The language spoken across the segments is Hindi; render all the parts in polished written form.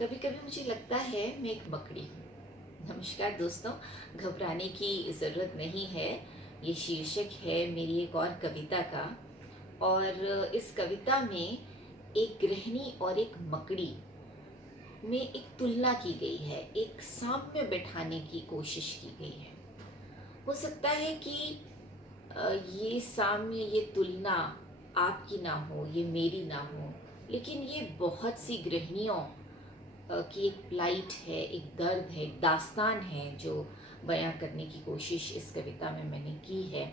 कभी कभी मुझे लगता है मैं एक मकड़ी हूँ। नमस्कार दोस्तों, घबराने की ज़रूरत नहीं है। ये शीर्षक है मेरी एक और कविता का। और इस कविता में एक गृहिणी और एक मकड़ी में एक तुलना की गई है, एक साम्य बैठाने की कोशिश की गई है। हो सकता है कि ये साम्य, ये तुलना आपकी ना हो, ये मेरी ना हो, लेकिन ये बहुत सी गृहिणियों की एक प्लाइट है, एक दर्द है, एक दास्तान है जो बयां करने की कोशिश इस कविता में मैंने की है।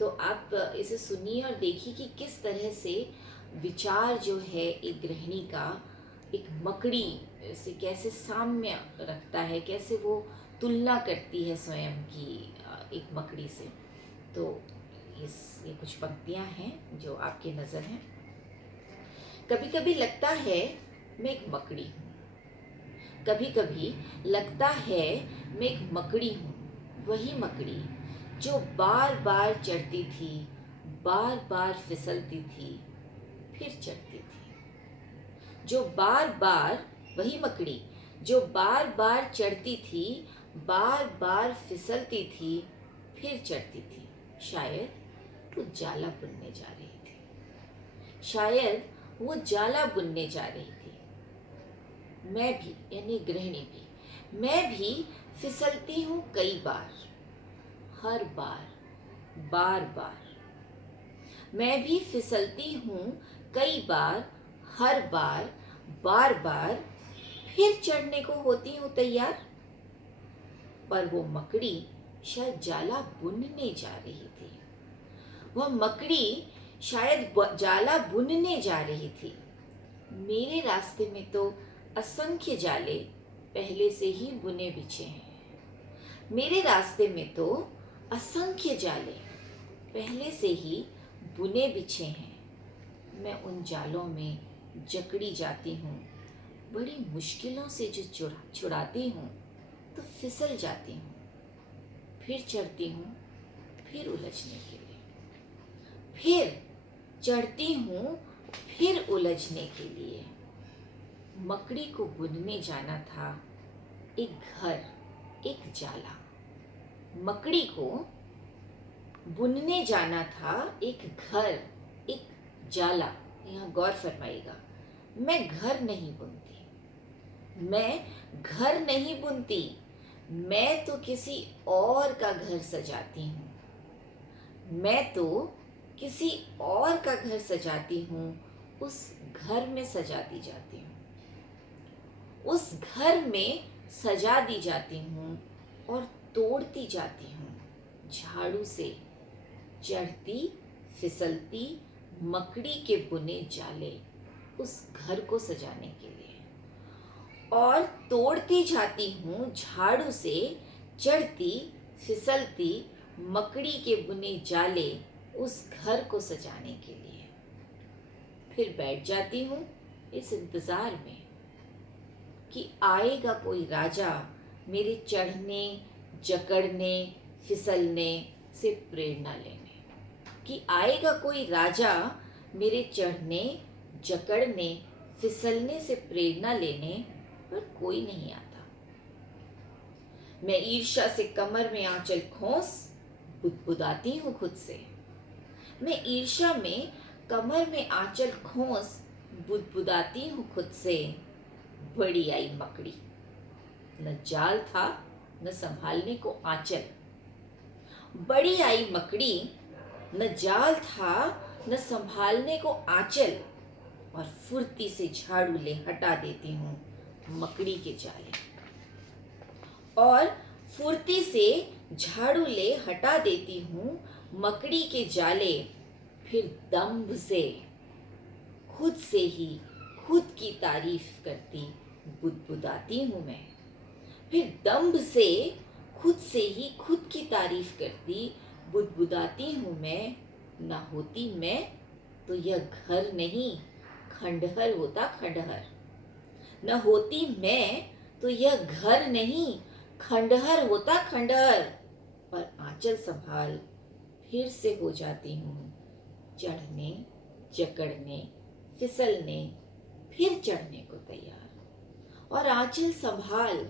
तो आप इसे सुनिए और देखिए कि किस तरह से विचार जो है एक गृहिणी का एक मकड़ी से कैसे साम्य रखता है, कैसे वो तुलना करती है स्वयं की एक मकड़ी से। तो ये कुछ पंक्तियां हैं जो आपकी नज़र हैं। कभी कभी लगता है मैं एक मकड़ी हूँ, कभी कभी लगता है मैं एक मकड़ी हूँ, वही मकड़ी जो बार बार चढ़ती थी, बार बार फिसलती थी, फिर चढ़ती थी। जो बार बार वही मकड़ी जो बार बार चढ़ती थी, बार बार फिसलती थी, फिर चढ़ती थी। शायद वो जाला बुनने जा रही थी, शायद वो जाला बुनने जा रही थी। मैं भी, यानी गृहिणी भी, मैं भी फिसलती हूँ कई बार, हर बार, बार बार। मैं भी फिसलती हूँ कई बार, हर बार, बार बार, फिर चढ़ने को होती हूँ तैयार। पर वो मकड़ी शायद जाला बुनने जा रही थी, वह मकड़ी शायद जाला बुनने जा रही थी। मेरे रास्ते में तो असंख्य जाले पहले से ही बुने बिछे हैं। मेरे रास्ते में तो असंख्य जाले पहले से ही बुने बिछे हैं। मैं उन जालों में जकड़ी जाती हूँ, बड़ी मुश्किलों से जो छुड़ाती हूँ तो फिसल जाती हूँ, फिर चढ़ती हूँ, फिर उलझने के लिए, फिर चढ़ती हूँ, फिर उलझने के लिए। मकड़ी को बुनने जाना था एक घर, एक जाला। मकड़ी को बुनने जाना था एक घर, एक जाला। यहाँ गौर फरमाइएगा, मैं घर नहीं बुनती, मैं घर नहीं बुनती, मैं तो किसी और का घर सजाती हूँ। मैं तो किसी और का घर सजाती हूँ, उस घर में सजा दी जाती हूँ, उस घर में सजा दी जाती हूँ और तोड़ती जाती हूँ झाड़ू से। चढ़ती फिसलती मकड़ी के बुने जाले उस घर को सजाने के लिए, और तोड़ती जाती हूँ झाड़ू से चढ़ती फिसलती मकड़ी के बुने जाले उस घर को सजाने के लिए। फिर बैठ जाती हूँ इस इंतज़ार में कि आएगा कोई राजा मेरे चढ़ने, जकड़ने, फिसलने से प्रेरणा लेने। कि आएगा कोई राजा मेरे चढ़ने, जकड़ने, फिसलने से प्रेरणा लेने, पर कोई नहीं आता। मैं ईर्ष्या से कमर में आंचल खोस बुदबुदाती हूँ खुद से। मैं ईर्ष्या में कमर में आंचल खोस बुदबुदाती हूँ खुद से। बड़ी आई मकड़ी, न जाल था न संभालने को आंचल। बड़ी आई मकड़ी, न जाल था न संभालने को आंचल, और फुर्ती से झाड़ू ले हटा देती हूँ मकड़ी के जाले। और फुर्ती से झाड़ू ले हटा देती हूँ मकड़ी के जाले। फिर दम्भ से खुद से ही खुद की तारीफ करती बुदबुदाती हूँ मैं। फिर दम्भ से खुद से ही खुद की तारीफ करती बुदबुदाती हूँ मैं। न होती मैं तो यह घर नहीं खंडहर होता खंडहर। न होती मैं तो यह घर नहीं खंडहर होता खंडहर। और आंचल संभाल फिर से हो जाती हूँ चढ़ने, जकड़ने, फिसलने, फिर चढ़ने को तैयार। और आंचल संभाल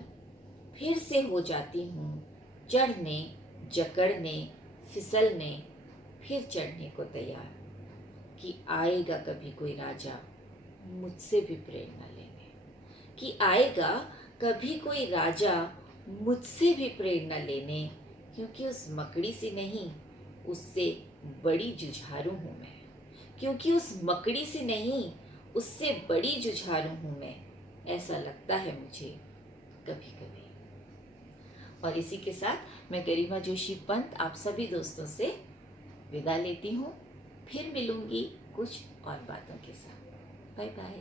फिर से हो जाती हूँ चढ़ने, जकड़ने, फिसलने, फिर चढ़ने को तैयार कि आएगा कभी कोई राजा मुझसे भी प्रेरणा लेने, कि आएगा कभी कोई राजा मुझसे भी प्रेरणा लेने, क्योंकि उस मकड़ी से नहीं उससे बड़ी जुझारू हूँ मैं, क्योंकि उस मकड़ी से नहीं उससे बड़ी जुझारू हूँ मैं, ऐसा लगता है मुझे कभी कभी। और इसी के साथ मैं गरिमा जोशी पंत आप सभी दोस्तों से विदा लेती हूँ। फिर मिलूंगी कुछ और बातों के साथ। Bye bye.